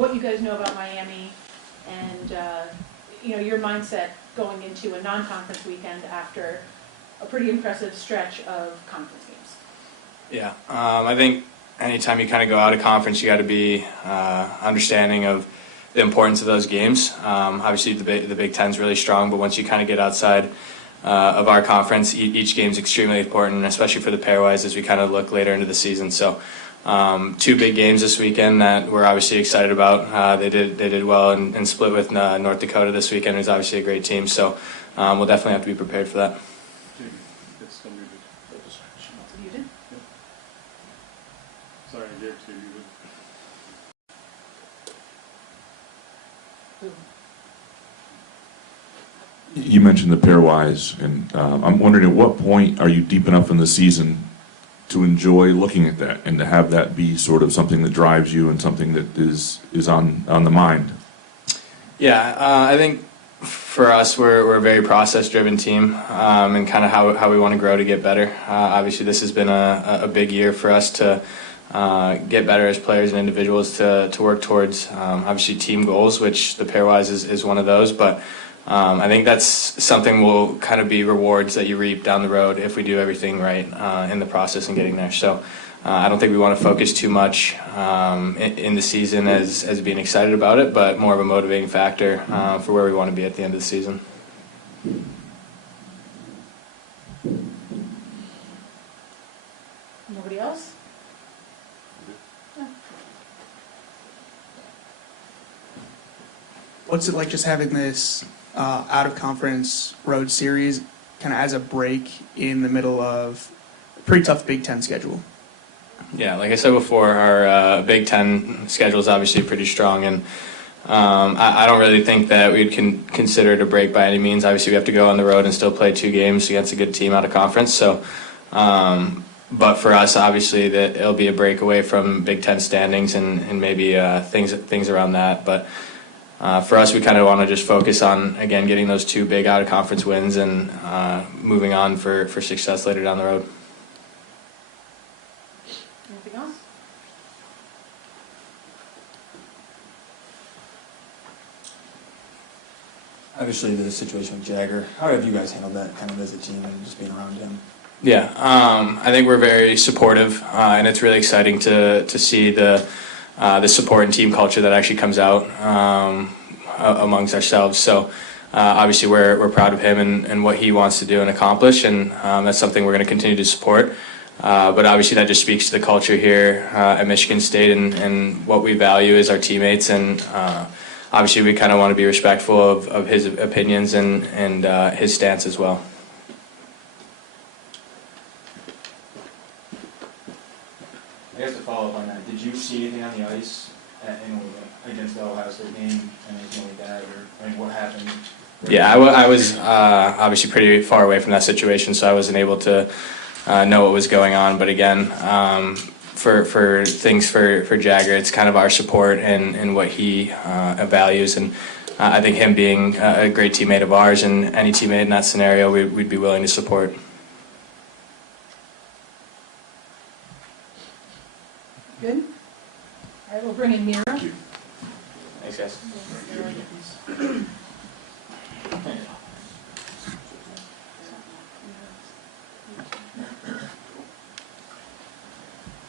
what you guys know about Miami and your mindset going into a non-conference weekend after a pretty impressive stretch of conference games. Yeah, I think anytime you kind of go out of conference, you got to be understanding of the importance of those games. Obviously, the Big Ten's really strong, but once you kind of get outside of our conference, each game's extremely important, especially for the pairwise as we kind of look later into the season. So, two big games this weekend that we're obviously excited about. They did well and split with North Dakota this weekend, who's obviously a great team. So, we'll definitely have to be prepared for that. You did? Sorry, I gave it to you. You mentioned the pairwise, and I'm wondering at what point are you deep enough in the season to enjoy looking at that and to have that be sort of something that drives you and something that is on the mind? Yeah, I think for us, we're a very process-driven team, and kind of how we want to grow to get better. Obviously, this has been a big year for us to get better as players and individuals to work towards obviously team goals, which the pairwise is one of those. But I think that's something will kind of be rewards that you reap down the road if we do everything right in the process and getting there. So I don't think we want to focus too much in the season as being excited about it, but more of a motivating factor for where we want to be at the end of the season. Nobody else? No. What's it like just having this out-of-conference road series kind of as a break in the middle of a pretty tough Big Ten schedule? Yeah, like I said before, our Big Ten schedule is obviously pretty strong, and I don't really think that we'd consider it a break by any means. Obviously, we have to go on the road and still play 2 games against a good team out of conference. So, but for us, obviously, that it'll be a break away from Big Ten standings and maybe things around that. But for us, we kind of want to just focus on, again, getting those 2 big out of conference wins and moving on for success later down the road. Anything else? Obviously, the situation with Jagger, how have you guys handled that kind of as a team and just being around him? Yeah, I think we're very supportive, and it's really exciting to see the support and team culture that actually comes out amongst ourselves. So obviously we're proud of him and what he wants to do and accomplish, and that's something we're going to continue to support. But obviously that just speaks to the culture here at Michigan State and what we value as our teammates, and obviously we kind of want to be respectful of his opinions and his stance as well. I guess to follow up on that, did you see anything on the ice against the Ohio State game, anything like that, or what happened? Yeah, I was obviously pretty far away from that situation, so I wasn't able to know what was going on. But again, for things for Jagger, it's kind of our support and what he values, and I think him being a great teammate of ours and any teammate in that scenario, we'd be willing to support. Good. All right, we'll bring in Mira. Thanks, guys.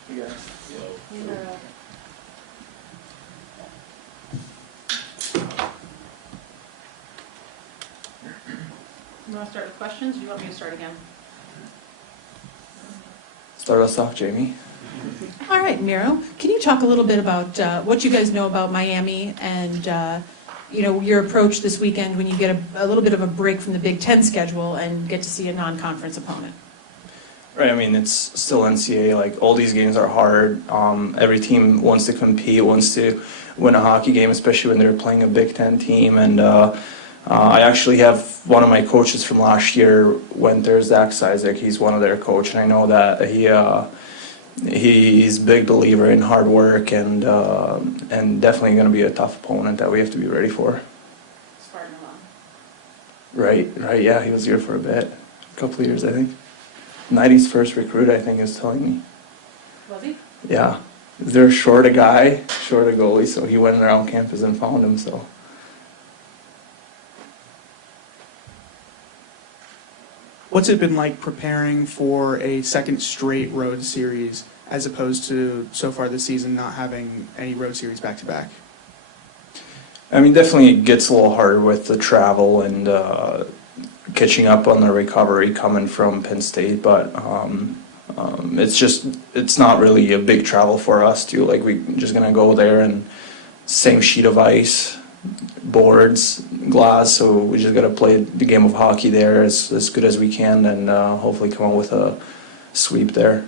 You guys. Mira. You want to start with questions, or do you want me to start again? Start us off, Jamie. All right, Miro, can you talk a little bit about what you guys know about Miami and your approach this weekend when you get a little bit of a break from the Big Ten schedule and get to see a non-conference opponent? Right, I mean, it's still NCAA. Like, all these games are hard. Every team wants to compete, wants to win a hockey game, especially when they're playing a Big Ten team. And I actually have one of my coaches from last year went there, Zach Sizek. He's one of their coach, and I know that he's a big believer in hard work and definitely going to be a tough opponent that we have to be ready for. Spartan alum. Right, yeah, he was here for a bit, a couple of years, I think. 90's first recruit, I think, is telling me. Was he? Yeah, they're short a guy, short a goalie, so he went around campus and found him. So What's it been like preparing for a second straight road series as opposed to so far this season not having any road series back to back? I mean, definitely it gets a little harder with the travel and catching up on the recovery coming from Penn State, but it's not really a big travel for us too. Like we just gonna go there and same sheet of ice, boards, glass. So we just gotta play the game of hockey there as good as we can, and hopefully come out with a sweep there.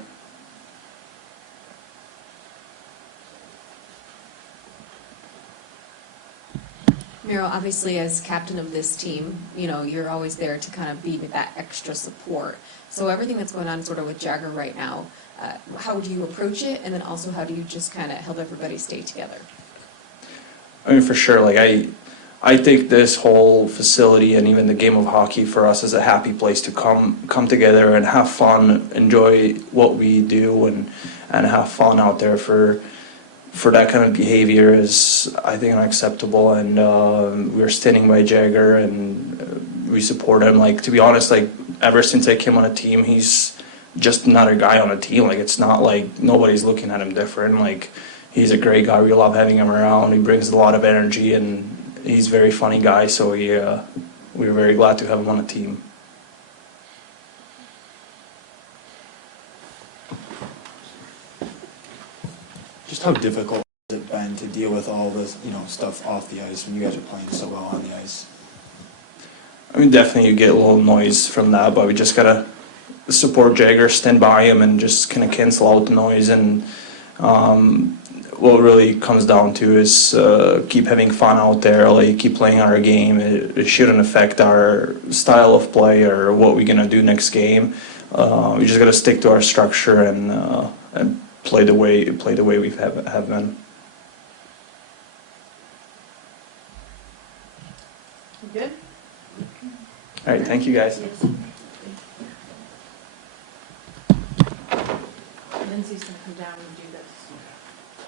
Miro, obviously as captain of this team, you know, you're always there to kind of be that extra support. So everything that's going on sort of with Jagger right now, how would you approach it? And then also how do you just kind of help everybody stay together? I mean, for sure. Like I think this whole facility and even the game of hockey for us is a happy place to come together and have fun, enjoy what we do, and have fun out there. For that kind of behavior is, I think, unacceptable. And we're standing by Jagger and we support him. Like, to be honest, like ever since I came on a team, he's just another guy on a team. Like, it's not like nobody's looking at him different. Like, he's a great guy. We love having him around. He brings a lot of energy and he's a very funny guy. So we're very glad to have him on the team. Just how difficult has it been to deal with all this, stuff off the ice when you guys are playing so well on the ice? I mean, definitely you get a little noise from that, but we just gotta support Jagger, stand by him, and just kind of cancel out the noise. And what it really comes down to is keep having fun out there, like keep playing our game. It shouldn't affect our style of play or what we're gonna do next game. We just gotta stick to our structure and play the way we have been. You good? All right, thank you guys. Lindsay's gonna come down and do this.